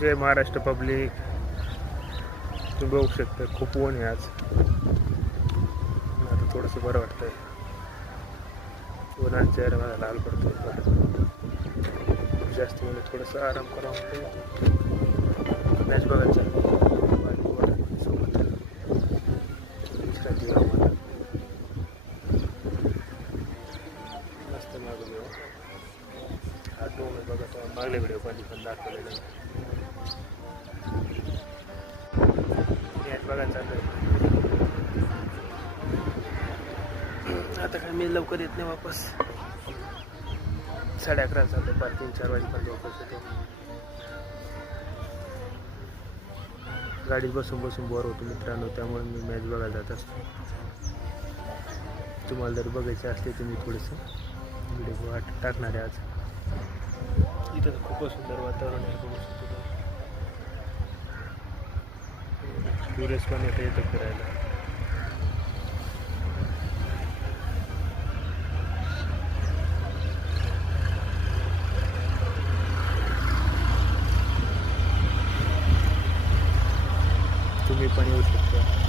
जय Maharashtra public. तुम्ही बघू शकता खूप ऊन आहे आज. आता थोडंसं बरं वाटतंय. उन्हात चेहरा माझा लाल पडतो. जास्त म्हणजे थोडंसं आराम करा मॅच बघायचा सोबत विश्रांती घ्या मला. मस्त मागून येऊ. हा दोन बघा मागले व्हिडिओ पण दाखवलेलं मॅच बघायला चालू. आता काय मी लवकर येत नाही वापस. 11:30 चालते 3-4 वाजेपर्यंत वापस येतो. गाडीत बसून बसून बोर होतो मित्रांनो, त्यामुळे मी मॅच बघायला जात असतो. तुम्हाला जर बघायचे असले तर मी थोडंसं व्हिडिओ टाकणार आहे आज. इथं तर खूपच सुंदर वातावरण आहे. बघू शकतो टुरिस्ट पण येतं फिरायला. तुम्ही पण येऊ शकता.